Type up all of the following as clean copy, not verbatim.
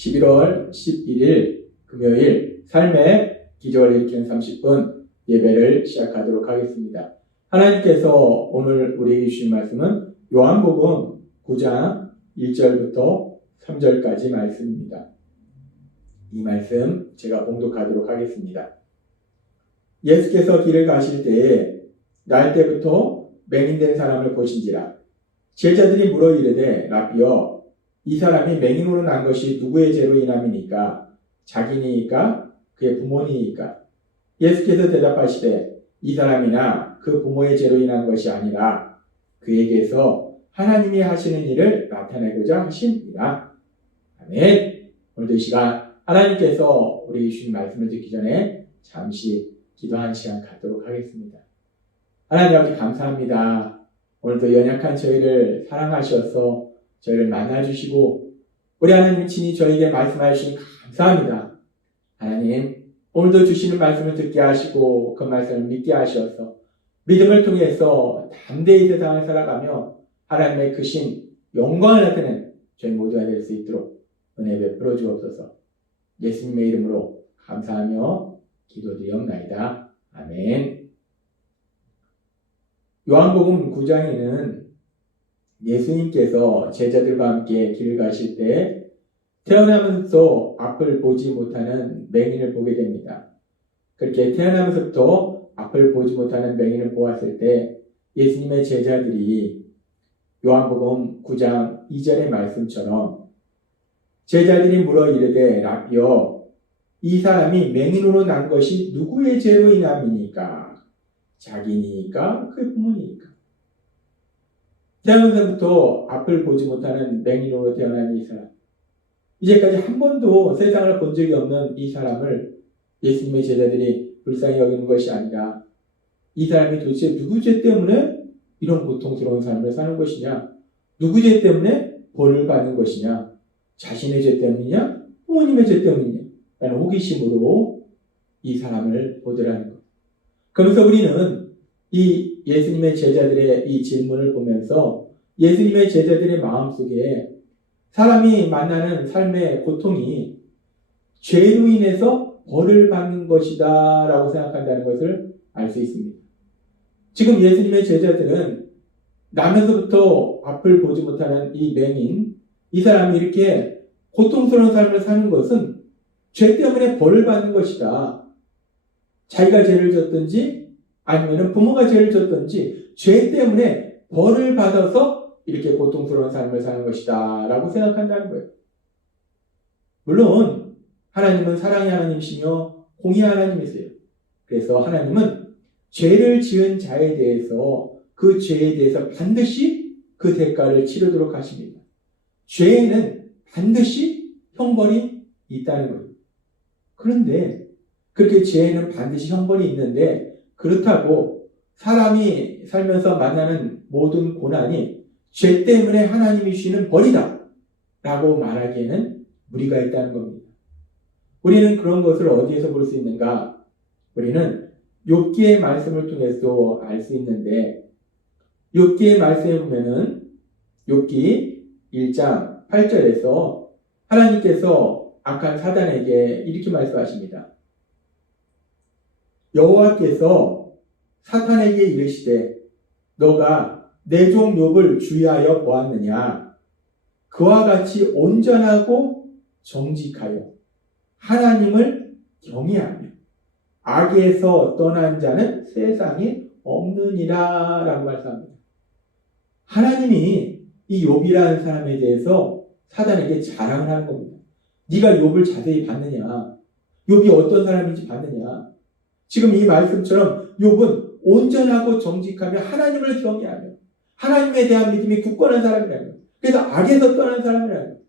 11월 11일 금요일 삶의 기적을 일으키는 30분 예배를 시작하도록 하겠습니다. 하나님께서 오늘 우리에게 주신 말씀은 요한복음 9장 1절부터 3절까지 말씀입니다. 이 말씀 제가 봉독하도록 하겠습니다. 예수께서 길을 가실 때에 날 때부터 맹인된 사람을 보신지라. 제자들이 물어 이르되 라비여, 이 사람이 맹인으로 난 것이 누구의 죄로 인함이니까? 자기니이까? 그의 부모니이까? 예수께서 대답하시되 이 사람이나 그 부모의 죄로 인한 것이 아니라 그에게서 하나님이 하시는 일을 나타내고자 하심이라. 아멘. 오늘도 이 시간 하나님께서 우리 주신 말씀을 듣기 전에 잠시 기도하는 시간 갖도록 하겠습니다. 하나님 아버지 감사합니다. 오늘도 연약한 저희를 사랑하셔서 저희를 만나주시고 우리 하나님 친히 저에게 말씀하여 주시니 감사합니다. 하나님 오늘도 주시는 말씀을 듣게 하시고 그 말씀을 믿게 하셔서 믿음을 통해서 담대히 세상을 살아가며 하나님의 크신 영광을 나타내는 저희 모두가 될 수 있도록 은혜 베풀어 주옵소서. 예수님의 이름으로 감사하며 기도드리옵나이다. 아멘. 요한복음 9장에는 예수님께서 제자들과 함께 길을 가실 때 태어나면서 앞을 보지 못하는 맹인을 보게 됩니다. 그렇게 태어나면서부터 앞을 보지 못하는 맹인을 보았을 때 예수님의 제자들이 요한복음 9장 2절의 말씀처럼 제자들이 물어 이르되 라비여, 이 사람이 맹인으로 난 것이 누구의 죄로 인함이니까? 자기니까? 그의 부모니까? 태어나면서부터 앞을 보지 못하는 맹인으로 태어난 이 사람, 이제까지 한 번도 세상을 본 적이 없는 이 사람을 예수님의 제자들이 불쌍히 여기는 것이 아니라 이 사람이 도대체 누구 죄 때문에 이런 고통스러운 삶을 사는 것이냐? 누구 죄 때문에 벌을 받는 것이냐? 자신의 죄 때문이냐? 부모님의 죄 때문이냐? 라는 호기심으로 이 사람을 보더라는 것. 그러면서 우리는 이 예수님의 제자들의 이 질문을 보면서 예수님의 제자들의 마음속에 사람이 만나는 삶의 고통이 죄로 인해서 벌을 받는 것이다 라고 생각한다는 것을 알 수 있습니다. 지금 예수님의 제자들은 나면서부터 앞을 보지 못하는 이 맹인, 이 사람이 이렇게 고통스러운 삶을 사는 것은 죄 때문에 벌을 받는 것이다. 자기가 죄를 졌든지 아니면 부모가 죄를 졌든지 죄 때문에 벌을 받아서 이렇게 고통스러운 삶을 사는 것이다 라고 생각한다는 거예요. 물론 하나님은 사랑의 하나님이시며 공의의 하나님이세요. 그래서 하나님은 죄를 지은 자에 대해서 그 죄에 대해서 반드시 그 대가를 치르도록 하십니다. 죄에는 반드시 형벌이 있다는 거예요. 그런데 그렇게 죄에는 반드시 형벌이 있는데 그렇다고 사람이 살면서 만나는 모든 고난이 죄 때문에 하나님이 주시는 벌이다 라고 말하기에는 무리가 있다는 겁니다. 우리는 그런 것을 어디에서 볼 수 있는가? 우리는 욥기의 말씀을 통해서 알 수 있는데 욥기의 말씀에 보면은 욥기 1장 8절에서 하나님께서 악한 사단에게 이렇게 말씀하십니다. 여호와께서 사탄에게 이르시되 너가 내 종 욥을 주의하여 보았느냐? 그와 같이 온전하고 정직하여 하나님을 경외하며 악에서 떠난 자는 세상에 없느니라 라고 말씀합니다. 하나님이 이 욥이라는 사람에 대해서 사단에게 자랑을 하는 겁니다. 네가 욥을 자세히 봤느냐? 욥이 어떤 사람인지 봤느냐? 지금 이 말씀처럼 욥은 온전하고 정직하며 하나님을 경외하며 하나님에 대한 믿음이 굳건한 사람이라는 거예요. 그래서 악에서 떠난 사람이라는 거예요.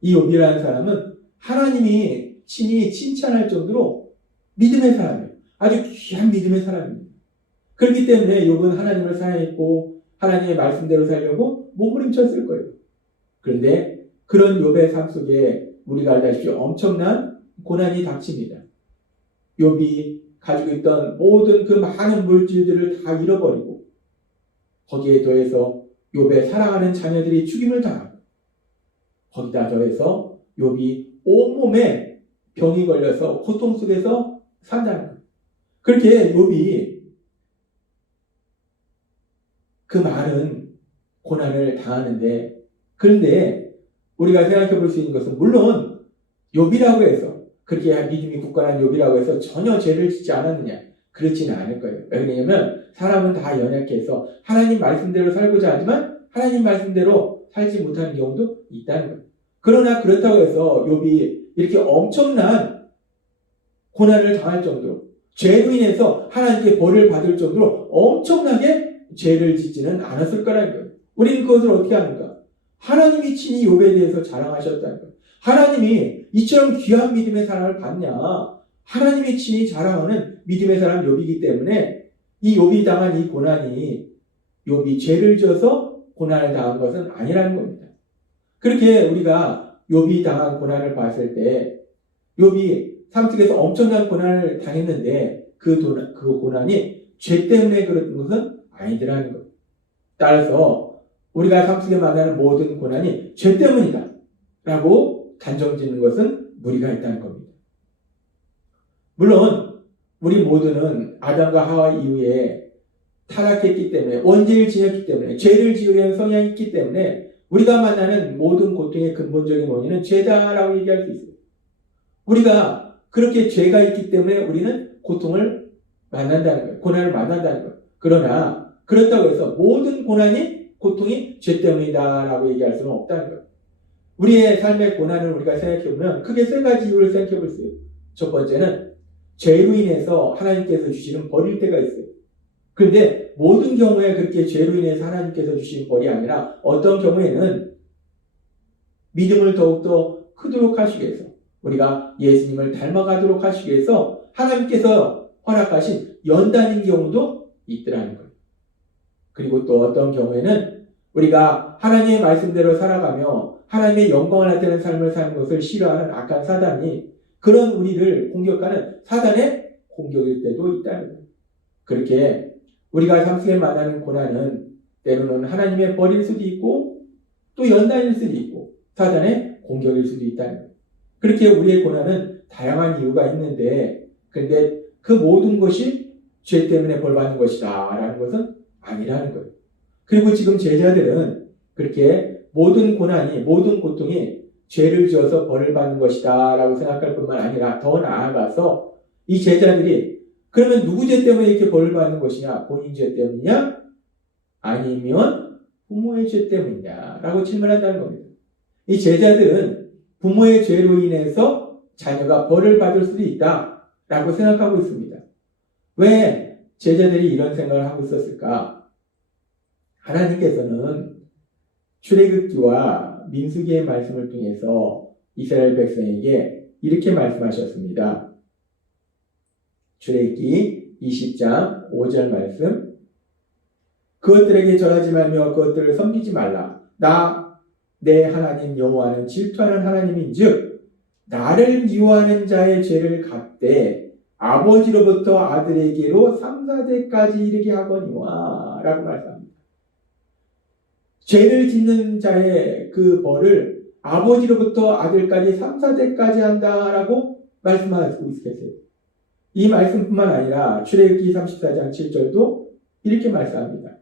이 욥이라는 사람은 하나님이 친히 칭찬할 정도로 믿음의 사람이에요. 아주 귀한 믿음의 사람입니다. 그렇기 때문에 욥은 하나님을 사랑했고 하나님의 말씀대로 살려고 몸부림쳤을 거예요. 그런데 그런 욥의 삶 속에 우리가 알다시피 엄청난 고난이 닥칩니다. 욥이 가지고 있던 모든 그 많은 물질들을 다 잃어버리고 거기에 더해서 욥의 사랑하는 자녀들이 죽임을 당하고 거기다 더해서 욥이 온몸에 병이 걸려서 고통 속에서 산다는 거예요. 그렇게 욥이 그 많은 고난을 당하는데, 그런데 우리가 생각해 볼 수 있는 것은, 물론 욥이라고 해서, 그렇게 믿음이 굳건한 욥이라고 해서 전혀 죄를 짓지 않았느냐? 그렇지는 않을 거예요. 왜냐하면 사람은 다 연약해서 하나님 말씀대로 살고자 하지만 하나님 말씀대로 살지 못하는 경우도 있다는 거예요. 그러나 그렇다고 해서 욥이 이렇게 엄청난 고난을 당할 정도로, 죄로 인해서 하나님께 벌을 받을 정도로 엄청나게 죄를 짓지는 않았을 거라는 거예요. 우리는 그것을 어떻게 하는가? 하나님이 친히 욥에 대해서 자랑하셨다는 거예요. 하나님이 이처럼 귀한 믿음의 사랑을 받냐? 하나님이 친히 자랑하는 믿음의 사람 욥이기 때문에 이 욥이 당한 이 고난이 욥이 죄를 지어서 고난을 당한 것은 아니라는 겁니다. 그렇게 우리가 욥이 당한 고난을 봤을 때, 욥이 삶 속에서 엄청난 고난을 당했는데 그 고난이 죄 때문에 그랬던 것은 아니더라는 거예요. 따라서 우리가 삶 속에 만나는 모든 고난이 죄 때문이다 라고 단정짓는 것은 무리가 있다는 겁니다. 물론 우리 모두는 아담과 하와 이후에 타락했기 때문에, 원죄를 지녔기 때문에, 죄를 지으려는 성향이 있기 때문에 우리가 만나는 모든 고통의 근본적인 원인은 죄다라고 얘기할 수 있어요. 우리가 그렇게 죄가 있기 때문에 우리는 고통을 만난다는 거예요. 고난을 만난다는 거예요. 그러나 그렇다고 해서 모든 고통이 죄 때문이다라고 얘기할 수는 없다는 거예요. 우리의 삶의 고난을 우리가 생각해보면 크게 세 가지 이유를 생각해볼 수 있어요. 첫 번째는 죄로 인해서 하나님께서 주시는 벌일 때가 있어요. 그런데 모든 경우에 그렇게 죄로 인해서 하나님께서 주신 벌이 아니라 어떤 경우에는 믿음을 더욱더 크도록 하시기 위해서, 우리가 예수님을 닮아가도록 하시기 위해서 하나님께서 허락하신 연단인 경우도 있더라는 거예요. 그리고 또 어떤 경우에는 우리가 하나님의 말씀대로 살아가며 하나님의 영광을 나타내는 삶을 사는 것을 싫어하는 악한 사단이 그런 우리를 공격하는 사단의 공격일 때도 있다는 거예요. 그렇게 우리가 삶 속에 만나는 고난은 때로는 하나님의 벌일 수도 있고 또 연단일 수도 있고 사단의 공격일 수도 있다는 거예요. 그렇게 우리의 고난은 다양한 이유가 있는데, 그런데 그 모든 것이 죄 때문에 벌 받는 것이다 라는 것은 아니라는 거예요. 그리고 지금 제자들은 그렇게 모든 고통이 죄를 지어서 벌을 받는 것이다 라고 생각할 뿐만 아니라 더 나아가서 이 제자들이 그러면 누구 죄 때문에 이렇게 벌을 받는 것이냐? 본인 죄 때문이냐? 아니면 부모의 죄 때문이냐? 라고 질문한다는 겁니다. 이 제자들은 부모의 죄로 인해서 자녀가 벌을 받을 수도 있다 라고 생각하고 있습니다. 왜 제자들이 이런 생각을 하고 있었을까? 하나님께서는 출애굽기와 민수기의 말씀을 통해서 이스라엘 백성에게 이렇게 말씀하셨습니다. 출애굽기 20장 5절 말씀, 그것들에게 절하지 말며 그것들을 섬기지 말라. 내 하나님 여호와는 질투하는 하나님인즉 나를 미워하는 자의 죄를 갚되 아버지로부터 아들에게로 3, 4대까지 이르게 하거니와 라고 말씀합니다. 죄를 짓는 자의 그 벌을 아버지로부터 아들까지 3, 4대까지 한다라고 말씀하고 있겠어요. 이 말씀뿐만 아니라 출애굽기 34장 7절도 이렇게 말씀합니다.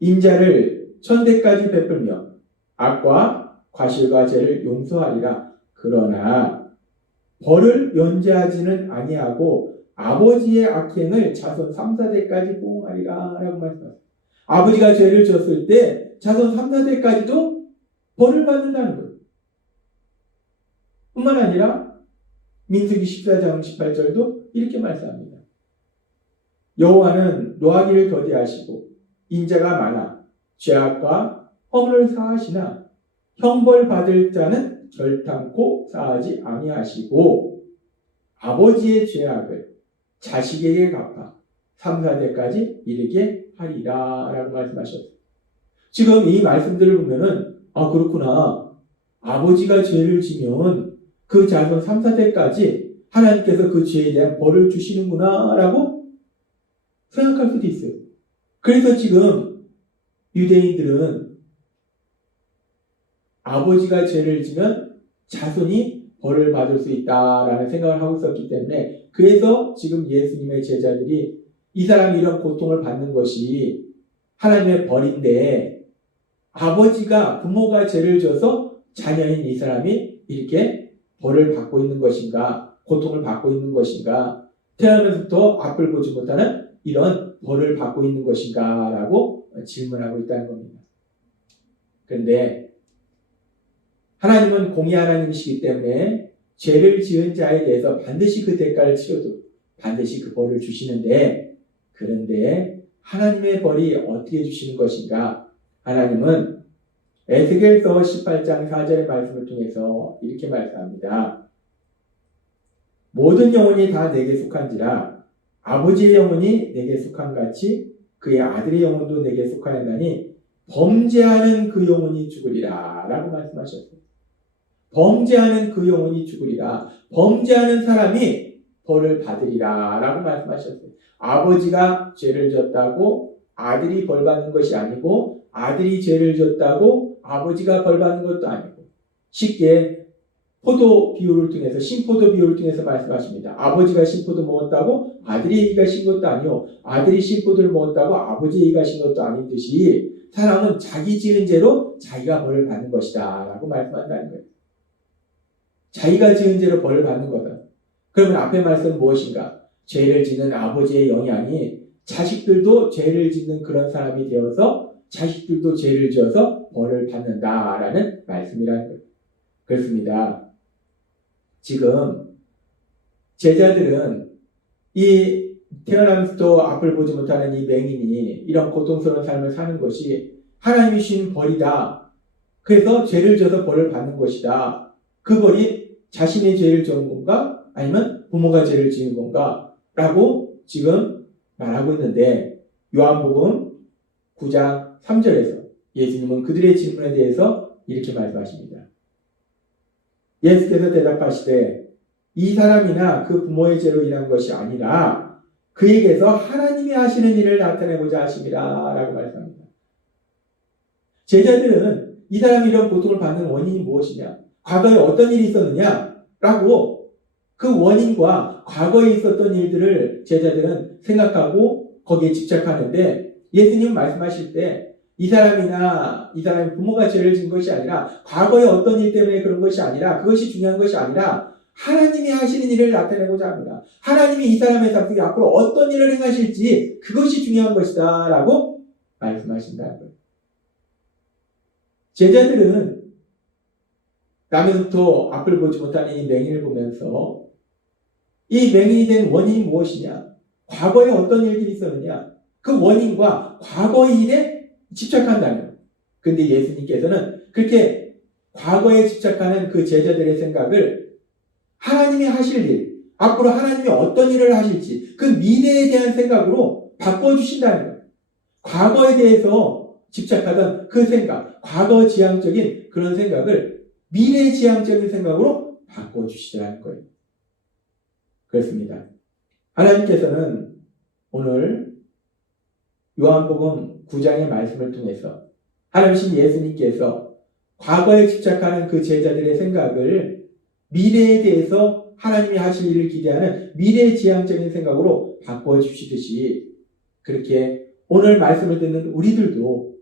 인자를 1000대까지 베풀며 악과 과실과 죄를 용서하리라. 그러나 벌을 연재하지는 아니하고 아버지의 악행을 자손 3, 4대까지 보응하리라 라고 말씀하셨습니다. 아버지가 죄를 지었을 때 자손 3, 4대까지도 벌을 받는다는 거예요. 뿐만 아니라 민수기 14장 18절도 이렇게 말씀합니다. 여호와는 노하기를 더디하시고 인자가 많아 죄악과 허물을 사하시나 형벌 받을 자는 결탄코 사하지 아니하시고 아버지의 죄악을 자식에게 갚아 3, 4대까지 이르게 하리라 라고 말씀하셨어요. 지금 이 말씀들을 보면은 그렇구나. 아버지가 죄를 지면 그 자손 3, 4대까지 하나님께서 그 죄에 대한 벌을 주시는구나 라고 생각할 수도 있어요. 그래서 지금 유대인들은 아버지가 죄를 지면 자손이 벌을 받을 수 있다라는 생각을 하고 있었기 때문에 그래서 지금 예수님의 제자들이 이 사람이 이런 고통을 받는 것이 하나님의 벌인데 아버지가 부모가 죄를 져서 자녀인 이 사람이 이렇게 벌을 받고 있는 것인가 고통을 받고 있는 것인가 태어나면서부터 앞을 보지 못하는 이런 벌을 받고 있는 것인가 라고 질문하고 있다는 겁니다. 그런데 하나님은 공의 하나님이시기 때문에 죄를 지은 자에 대해서 반드시 그 대가를 치러도 반드시 그 벌을 주시는데 그런데 하나님의 벌이 어떻게 주시는 것인가? 하나님은 에스겔서 18장 4절의 말씀을 통해서 이렇게 말씀합니다. 모든 영혼이 다 내게 속한지라 아버지의 영혼이 내게 속한 같이 그의 아들의 영혼도 내게 속하였나니 범죄하는 그 영혼이 죽으리라 라고 말씀하셨어요. 범죄하는 그 영혼이 죽으리라. 범죄하는 사람이 벌을 받으리라 라고 말씀하셨어요. 아버지가 죄를 졌다고 아들이 벌 받는 것이 아니고 아들이 죄를 졌다고 아버지가 벌 받는 것도 아니고 쉽게 포도 비유를 통해서 신포도 비유를 통해서 말씀하십니다. 아버지가 신포도 먹었다고 아들이 이가 신 것도 아니요 아들이 신포도를 먹었다고 아버지의 이가 신 것도 아닌 듯이 사람은 자기 지은 죄로 자기가 벌을 받는 것이다 라고 말씀한다는 거예요. 자기가 지은 죄로 벌을 받는 거다. 그러면 앞에 말씀은 무엇인가? 죄를 짓는 아버지의 영이 아닌 자식들도 죄를 짓는 그런 사람이 되어서 자식들도 죄를 지어서 벌을 받는다라는 말씀이라는 거예요. 그렇습니다. 지금 제자들은 이 태어나면서도 앞을 보지 못하는 이 맹인이 이런 고통스러운 삶을 사는 것이 하나님이 주신 벌이다. 그래서 죄를 져서 벌을 받는 것이다. 그 벌이 자신의 죄를 지은 건가? 아니면 부모가 죄를 지은 건가? 라고 지금 말하고 있는데 요한복음 9장 3절에서 예수님은 그들의 질문에 대해서 이렇게 말씀하십니다. 예수께서 대답하시되 이 사람이나 그 부모의 죄로 인한 것이 아니라 그에게서 하나님이 하시는 일을 나타내고자 하심이라 라고 말씀합니다. 제자들은 이 사람이 이런 고통을 받는 원인이 무엇이냐? 과거에 어떤 일이 있었느냐? 라고 그 원인과 과거에 있었던 일들을 제자들은 생각하고 거기에 집착하는데 예수님 말씀하실 때 이 사람이나 이 사람의 부모가 죄를 지은 것이 아니라 과거에 어떤 일 때문에 그런 것이 아니라 그것이 중요한 것이 아니라 하나님이 하시는 일을 나타내고자 합니다. 하나님이 이 사람의 삶 속에 앞으로 어떤 일을 행하실지 그것이 중요한 것이다 라고 말씀하신다는 거예요. 제자들은 남에서부터 앞을 보지 못하는 이 맹인을 보면서 이 맹인이 된 원인이 무엇이냐? 과거에 어떤 일들이 있었느냐? 그 원인과 과거의 일에 집착한다는 거예요. 그런데 예수님께서는 그렇게 과거에 집착하는 그 제자들의 생각을 하나님이 하실 일, 앞으로 하나님이 어떤 일을 하실지 그 미래에 대한 생각으로 바꿔주신다는 거예요. 과거에 대해서 집착하던 그 생각, 과거 지향적인 그런 생각을 미래 지향적인 생각으로 바꿔주시더라는 거예요. 그렇습니다. 하나님께서는 오늘 요한복음 9장의 말씀을 통해서 하나님신 예수님께서 과거에 집착하는 그 제자들의 생각을 미래에 대해서 하나님이 하실 일을 기대하는 미래지향적인 생각으로 바꿔주시듯이 그렇게 오늘 말씀을 듣는 우리들도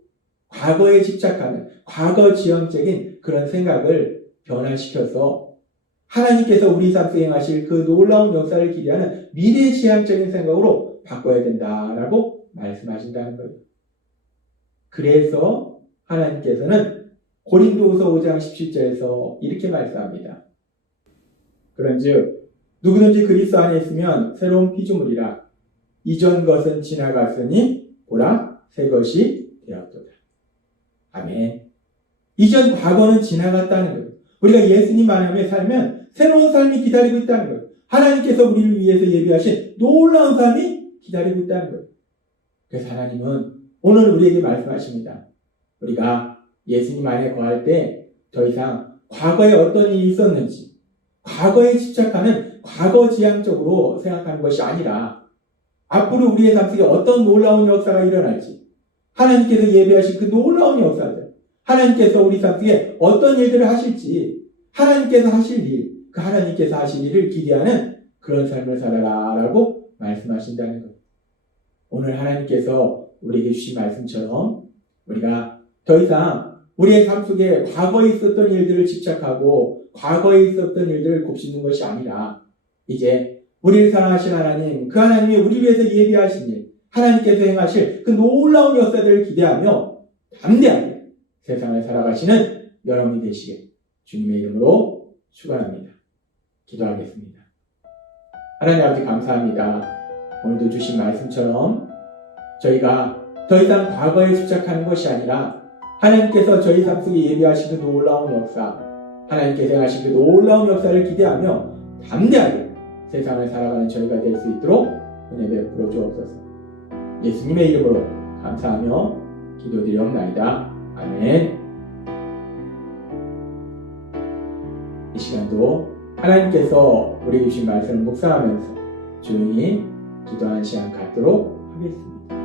과거에 집착하는 과거지향적인 그런 생각을 변화시켜서 하나님께서 우리 삶 속에 행하실 그 놀라운 역사를 기대하는 미래지향적인 생각으로 바꿔야 된다라고 말씀하신다는 거예요. 그래서 하나님께서는 고린도후서 5장 17절에서 이렇게 말씀합니다. 그런즉 누구든지 그리스도 안에 있으면 새로운 피조물이라 이전 것은 지나갔으니 보라 새 것이 되었도다. 아멘. 이전 과거는 지나갔다는 거예요. 우리가 예수님 안에 살면 새로운 삶이 기다리고 있다는 거예요. 하나님께서 우리를 위해서 예비하신 놀라운 삶이 기다리고 있다는 거예요. 그래서 하나님은 오늘 우리에게 말씀하십니다. 우리가 예수님 안에 거할 때 더 이상 과거에 어떤 일이 있었는지 과거에 집착하는 과거지향적으로 생각하는 것이 아니라 앞으로 우리의 삶 속에 어떤 놀라운 역사가 일어날지 하나님께서 예비하신 그 놀라운 역사들 하나님께서 우리 삶 속에 어떤 일들을 하실지, 하나님께서 하실 일, 그 하나님께서 하실 일을 기대하는 그런 삶을 살아라 라고 말씀하신다는 것. 오늘 하나님께서 우리에게 주신 말씀처럼 우리가 더 이상 우리의 삶 속에 과거에 있었던 일들을 집착하고 과거에 있었던 일들을 곱씹는 것이 아니라 이제 우리를 사랑하신 하나님, 그 하나님이 우리를 위해서 예비하신 일, 하나님께서 행하실 그 놀라운 역사들을 기대하며 담대하게 세상을 살아가시는 여러분이 되시길 주님의 이름으로 축원합니다. 기도하겠습니다. 하나님 아버지 감사합니다. 오늘도 주신 말씀처럼 저희가 더 이상 과거에 집착하는 것이 아니라 하나님께서 저희 삶 속에 예비하신 그 놀라운 역사, 하나님께서 행하신 그 놀라운 역사를 기대하며 담대하게 세상을 살아가는 저희가 될 수 있도록 은혜 베풀어 주옵소서. 예수님의 이름으로 감사하며 기도드리옵나이다. 아멘. 이 시간도 하나님께서 우리에게 주신 말씀을 묵상하면서 조용히 기도하는 시간 갖도록 하겠습니다.